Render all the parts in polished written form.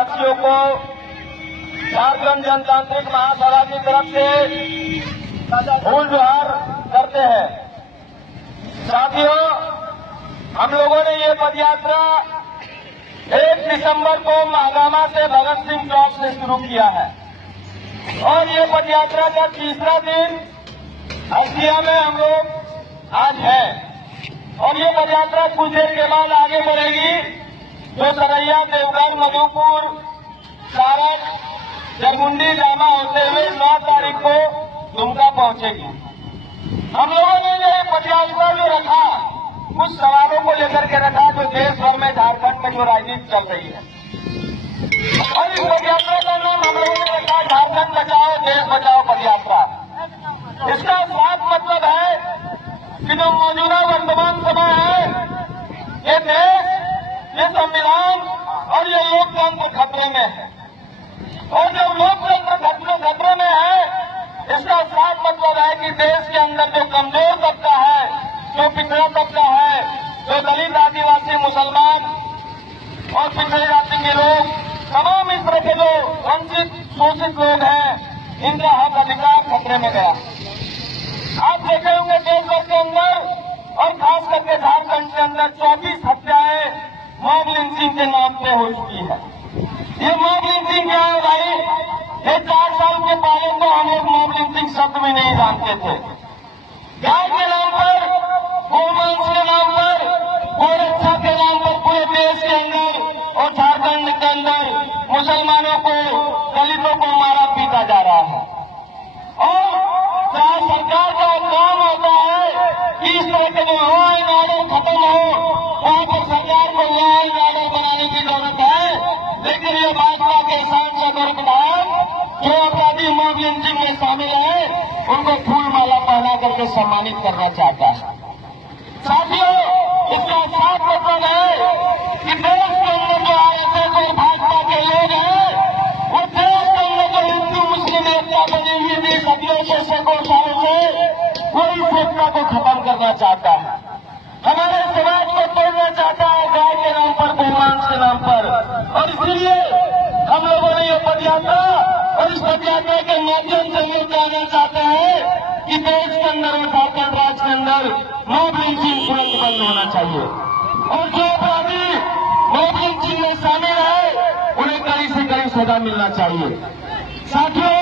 वासियों को झारखंड जनतांत्रिक महासभा की तरफ से फूल जोहार करते हैं। साथियों, हम लोगों ने ये पदयात्रा 1 दिसंबर को महागामा से भगत सिंह चौक से शुरू किया है और ये पदयात्रा का तीसरा दिन हल्दिया में हम लोग आज है और ये पदयात्रा कुछ देर के बाद आगे बढ़ेगी जो सरैया, देवघर, मधुपुर, सारक, जरमुंडी, जामा होते हुए 9 तारीख को दुमका पहुंचेगी। हम लोगों ने ये पदयात्रा जो रखा कुछ सवालों को लेकर के रखा जो देश भर में झारखंड में जो राजनीति चल रही है और इस पदयात्रा का नाम हम लोगों ने रखा झारखंड बचाओ देश बचाओ पदयात्रा। इसका साफ मतलब है कि जो मौजूदा वर्तमान समय है, ये देश, ये संविधान और ये लोकतंत्र खतरे में है और जब लोकतंत्र खतरे में है, इसका साफ मतलब है कि देश के अंदर जो कमजोर तबका है, जो पिछड़ा तबका है, जो दलित, आदिवासी, मुसलमान और पिछड़े जाति के लोग, तमाम इस तरह के जो वंचित शोषित लोग हैं, इनका हक अधिकार खतरे में गया। आप देखे होंगे देश भर के अंदर और खास करके झारखंड के अंदर 24 हत्याएं मॉब लिंचिंग के नाम पे हो चुकी है। ये मॉब लिंचिंग क्या है भाई? ये 4 साल के पहले तो हम लोग मॉब लिंचिंग शब्द भी नहीं जानते थे। गाय के नाम पर, गोमांस के नाम पर, गोरक्षा के नाम पर पूरे देश के अंदर और झारखंड के अंदर मुसलमानों को, दलितों को मारा पीटा जा रहा है और जहाँ सरकार का काम होता है कि इस तरह के जो लॉ एंड ऑर्डर खत्म हो, वहाँ पर सरकार को लॉ एंड ऑर्डर बनाने की जरूरत है। लेकिन ये भाजपा के सांसद और विधायक जो अपराधी मॉब लिंचिंग में शामिल है, उनको फूल माला पहना करके सम्मानित करना चाहता है। साथियों, इसका साफ मतलब है कि देश के अंदर जो आरएसएस और भाजपा के लोग हैं, वो देश के अंदर जो हिंदू मुस्लिम एकता बनी हुई थी सदियों से, सैकड़ों सालों से, वो इस एकता को खत्म करना चाहता है। हमारे समाज को तोड़ना चाहता है गाय के नाम पर, गोमांस के नाम पर और इसलिए हम लोगों ने ये पदयात्रा और इस पदयात्रा के माध्यम से ये कहना चाहते हैं कि देश के अंदर और झारखंड राज्य के अंदर मॉब लिंचिंग तुरंत बंद होना चाहिए और जो अपराधी मॉब लिंचिंग में शामिल है उन्हें कड़ी से कड़ी सजा मिलना चाहिए। साथियों,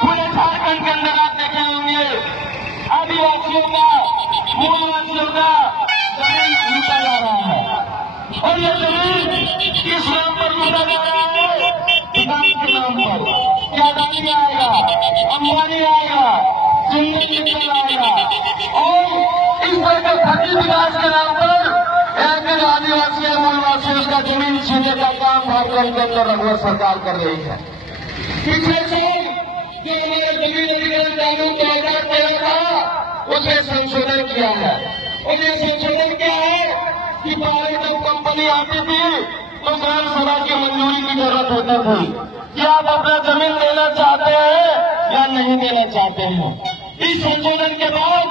पूरे झारखंड के अंदर आप देखे होंगे आदिवासियों का, मूलवासियों का जमीन लूटा जा रहा है और ये जमीन किस नाम पर लूटा जा रहा है? किसान के नाम पर। क्या अडानी आएगा, अंबानी आएगा, जिंदगी मित्तल आएगा और इस तरह के फर्जी विकास के नाम पर यहाँ के जो आदिवासी और मूलवासी उसका जमीन छीनने का काम झारखंड के अंदर रघुवर सरकार कर रही है। पिछले साल जो हमारे जमीन अधिग्रहण कानून 2013 था, उसमें संशोधन किया है और ये संशोधन क्या है कि पहले जब कंपनी आती थी तो ग्राम सभा की मंजूरी की जरूरत होती थी कि आप अपना जमीन देना चाहते हैं या नहीं देना चाहते हैं। इस संशोधन के बाद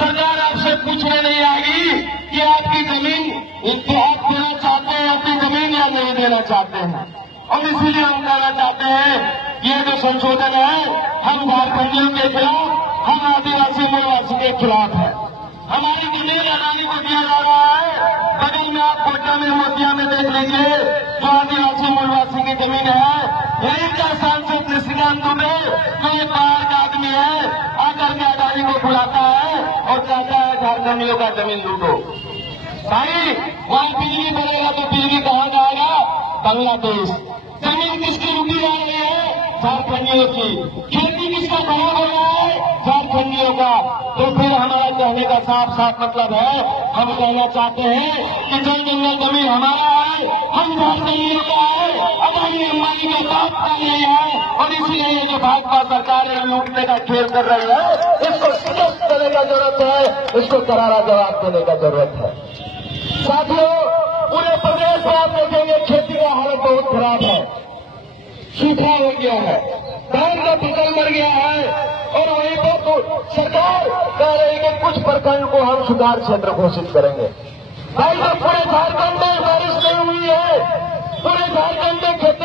सरकार आपसे पूछने नहीं आएगी कि आपकी जमीन आप देना चाहते हैं अपनी जमीन या नहीं देना चाहते हैं और इसीलिए हम कहना चाहते हैं ये जो संशोधन है हम झारखंडियों के खिलाफ, हम आदिवासी मूलवासी के खिलाफ है। हमारी जमीन अडानी को दिया जा रहा है। बगल में आप कोटा में, मोतिया में देख लीजिए जो आदिवासी मूलवासी की जमीन है, यही का सांसद निशिकांत दुबे जो एक बाहर का आदमी है आकर के अडानी को बुलाता है और कहता है झारखंडियों का जमीन लूटो। भाई, वहाँ बिजली बढ़ेगा तो बिजली कहाँ जाएगा? बांग्लादेश। जमीन किसकी लूटी जा रही है? झारखंडियों की। खेती किसका खराब हो रहा है? झारखंडियों का। तो फिर हमारा कहने का साफ साफ मतलब है, हम कहना चाहते हैं कि जल जंगल जमीन हमारा है, हम झारखंडियों का है, अडानी अंबानी का बाप का नहीं है और इसलिए ये जो भाजपा सरकार लूटने का खेल कर रही है, इसको शिकस्त देने का जरूरत है, इसको करारा जवाब देने का जरूरत है। साथियों, पूरे प्रदेश में आप देखेंगे खेती का हालत बहुत खराब है, सूखा हो गया है, धान का फसल मर गया है और वहीं पर तो सरकार कह रही है कि कुछ प्रखंड को हम सुधार क्षेत्र घोषित करेंगे। भाई, तो पूरे झारखंड में बारिश नहीं हुई है, पूरे झारखंड में खेती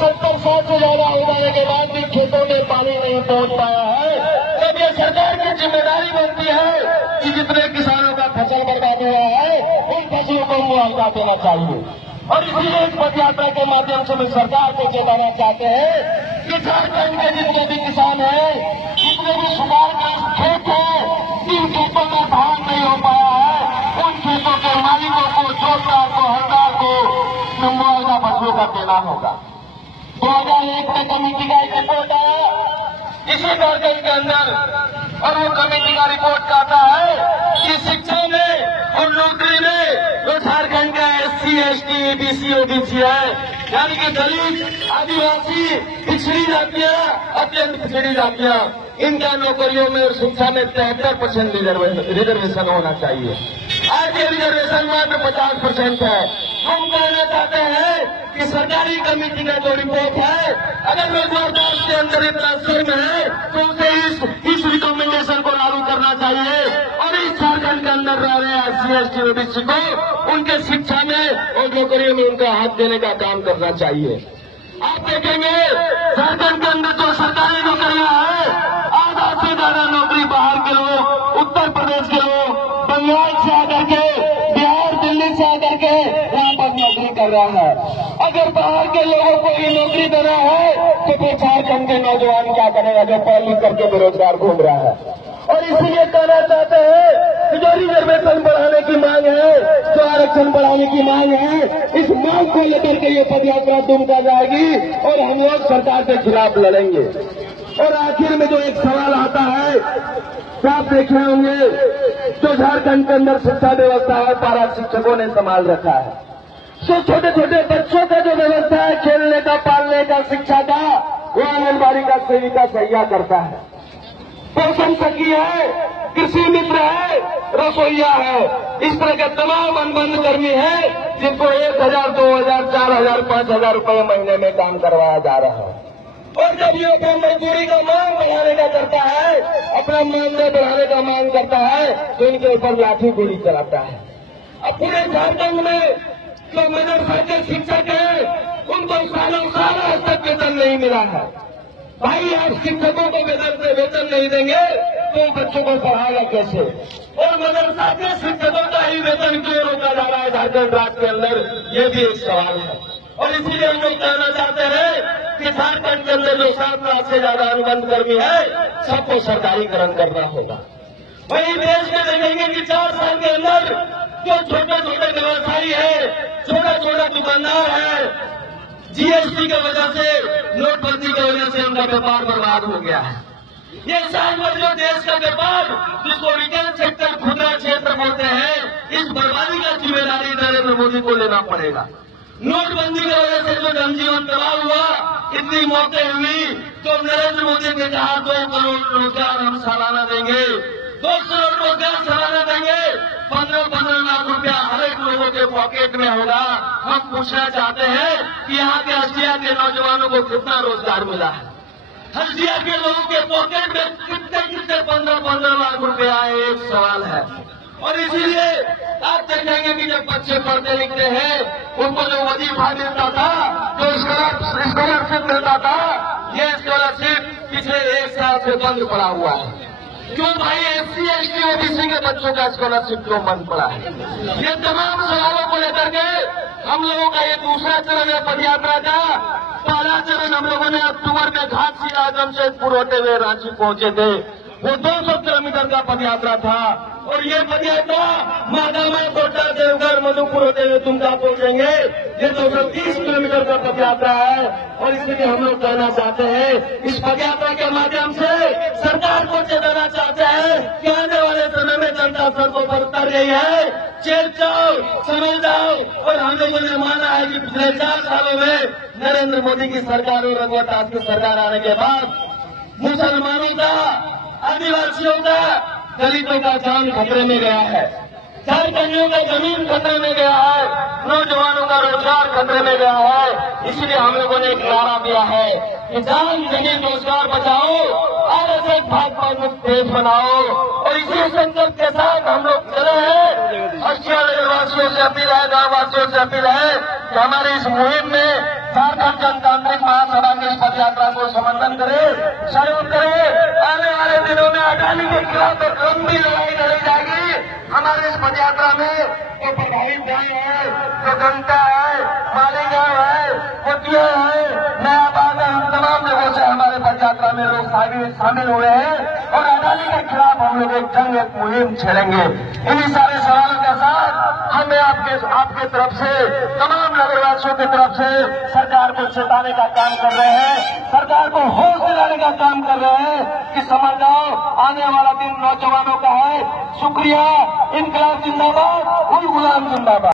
70 साल से ज्यादा हो जाने के बाद भी खेतों में पानी नहीं पहुंच पाया है, तब ये सरकार की जिम्मेदारी बनती है कि जितने किसानों का फसल बर्बाद हुआ है उन फसलों को मुआवजा देना चाहिए। और इसीलिए इस पद यात्रा के माध्यम से हम सरकार को चेताना चाहते हैं कि झारखंड के जितने भी किसान हैं, जितने भी सुधार के खेत हैं, जिन खेतों में धान नहीं हो पाया है, उन खेतों के मालिकों को, चौकीदार को, हकदार को मुआवजा फसलों का देना होगा। 2001 में कमेटी का एक रिपोर्ट आया इसी कार्यक्रम के अंदर, और वो कमेटी का रिपोर्ट कहता है कि शिक्षा में और नौकरी में जो झारखंड का SC, ST, BC, OBC है, यानी कि दलित, आदिवासी, पिछड़ी जातियां, अत्यंत पिछड़ी जातियां, इनका नौकरियों में और शिक्षा में 73% रिजर्वेशन होना चाहिए। आज ये रिजर्वेशन मात्र 50% है। हम कहना चाहते हैं कि सरकारी कमेटी का जो रिपोर्ट है, अगर रोजगार के अंदर इतना शर्म है तो उसे इस रिकमेंडेशन को लागू करना चाहिए और इस झारखंड के अंदर रह रहे SC, ST, OBC को उनके शिक्षा में और नौकरियों में उनका हाथ देने का काम करना चाहिए। आप देखेंगे झारखंड के अंदर जो सरकारी नौकरियां हैं, आधा से ज्यादा नौकरी बाहर के लोग, उत्तर प्रदेश के लोग, बंगाल से आकर के, बिहार, दिल्ली से आकर के यहाँ पर नौकरी कर रहा है। अगर बाहर के लोगों को ये नौकरी देना है तो फिर झारखंड के नौजवान क्या करेगा जो पढ़ लिख करके बेरोजगार घूम रहा है। और इसीलिए कहना चाहते हैं कि जो रिजर्वेशन बढ़ाने की मांग है, जो आरक्षण बढ़ाने की मांग है, इस मांग को लेकर के ये पदयात्रा दुमका जाएगी और हम लोग सरकार के खिलाफ लड़ेंगे। और आखिर में जो एक सवाल आता है, तो आप देखे होंगे जो झारखंड के अंदर शिक्षा व्यवस्था है, पारा शिक्षकों ने संभाल रखा है। सो छोटे छोटे बच्चों का जो व्यवस्था है, खेलने का, पालने का, शिक्षा का, वो आंगनबाड़ी का सेविका सहिया करता है। पोषण सखी है, कृषि मित्र है, रसोईया है, इस तरह के तमाम अनुबंध कर्मी है जिनको 1000, 2000, 4000, 5000 रुपये महीने में काम करवाया जा रहा है। और जब ये अपनी मजदूरी का मांग बढ़ाने का करता है, अपना मानदेय बढ़ाने का मांग करता है, तो इनके ऊपर लाठी गोली चलाता है। अब पूरे झारखंड में जो मदरसा के शिक्षक है, उनको सालों साल आज तक वेतन नहीं मिला है। भाई आप शिक्षकों को वेतन नहीं देंगे तो बच्चों को पढ़ाएगा कैसे? और मदरसा के शिक्षकों का ही वेतन क्यों रोका जा रहा है झारखंड राज्य के अंदर, ये भी एक सवाल है। और इसीलिए हम लोग कहना चाहते हैं कि झारखंड के अंदर जो 7 लाख से ज्यादा अनुबंध कर्मी है, सबको सरकारीकरण करना होगा। वही देश में देखेंगे कि 4 साल के अंदर जो छोटे छोटे व्यवसायी है, छोटा छोटा दुकानदार है, GST की वजह से, नोटबंदी की वजह से उनका व्यापार बर्बाद हो गया है। ये साल भर जो देश का व्यापार, जिसको रिटेल सेक्टर, खुदरा क्षेत्र बोलते हैं, इस बर्बादी का जिम्मेदारी नरेंद्र मोदी को लेना पड़ेगा। नोटबंदी की वजह से जो जनजीवन तबाह हुआ, इतनी मौतें हुई, तो नरेंद्र मोदी ने कहा 2 करोड़ रोजगार हम सालाना देंगे, 2 करोड़ रोजगार सालाना देंगे, 15-15 लाख रुपया हर एक लोगों के पॉकेट में होगा। हम पूछना चाहते हैं कि यहाँ के हल्दिया के नौजवानों को कितना रोजगार मिला है? हल्दिया के लोगों के पॉकेट में कितने 15-15 लाख रुपया आए, एक सवाल है। और इसीलिए आप देखेंगे कि जब बच्चे पढ़ते लिखते हैं, उनको जो वजीफा मिलता था, जो स्कॉलरशिप मिलता था, ये स्कॉलरशिप पिछले 1 साल से बंद पड़ा हुआ है। क्यों भाई SC, ST, OBC के बच्चों का स्कॉलरशिप क्यों बंद पड़ा है? ये तमाम सवालों को लेकर के हम लोगों का ये दूसरा चरण है पदयात्रा का। पहला चरण हम लोगों ने अक्टूबर में घाट से आजमशेदपुर होते हुए रांची पहुंचे थे, वो 200 किलोमीटर का पदयात्रा था। और ये पदयात्रा मादामा, कोटा, देवघर, मधुपुर होते हुए दुमका पहुंचेंगे। ये 230 किलोमीटर का पदयात्रा है। और इसलिए हम लोग कहना चाहते हैं, इस पदयात्रा के माध्यम से सरकार को चेताना चाहते हैं कि आने वाले समय में जनता सड़कों पर उतर रही है, चेत जाओ, समझ जाओ। और हम लोगों ने माना है कि पिछले 4 सालों में नरेंद्र मोदी की सरकार और रघुवर दास की सरकार आने के बाद मुसलमानों का, आदिवासियों का, दलितों का जान खतरे में गया है, झारखंडियों का जमीन खतरे में गया है, नौजवानों का रोजगार खतरे में गया है। इसलिए हम लोगों ने एक नारा दिया है कि जान, जमीन, रोजगार बचाओ और ऐसे भाजपा मुक्त देश बनाओ। और इसी संकल्प के साथ हम लोग चले हैं। अस्सिया वासियों से अपील है, गाँव वासियों से अपील है कि हमारी इस मुहिम में झारखंड जनतांत्रिक हमारी पद यात्रा को समर्थन करे, सहयोग करे। आने वाले दिनों में अडानी के खिलाफ एक लंबी लड़ाई लड़ी जाएगी। हमारे इस पद यात्रा में जो प्रभावित भाई है, जो गंगा है, मालेगांव है, कोटिया है, नया बाग है, तमाम जगहों से हमारे पद यात्रा में लोग शामिल हुए हैं और अडानी के खिलाफ हम लोग एक मुहिम छेड़ेंगे। इन्हीं सारे सवालों के साथ हमें आपके तरफ से, तमाम नगरवासियों की तरफ से सरकार को चेताने का काम कर रहे हैं, सरकार को होश दिलाने का काम कर रहे हैं कि समझ जाओ आने वाला दिन नौजवानों का है। शुक्रिया। इनकलाब जिंदाबाद, उल गुलाम जिंदाबाद।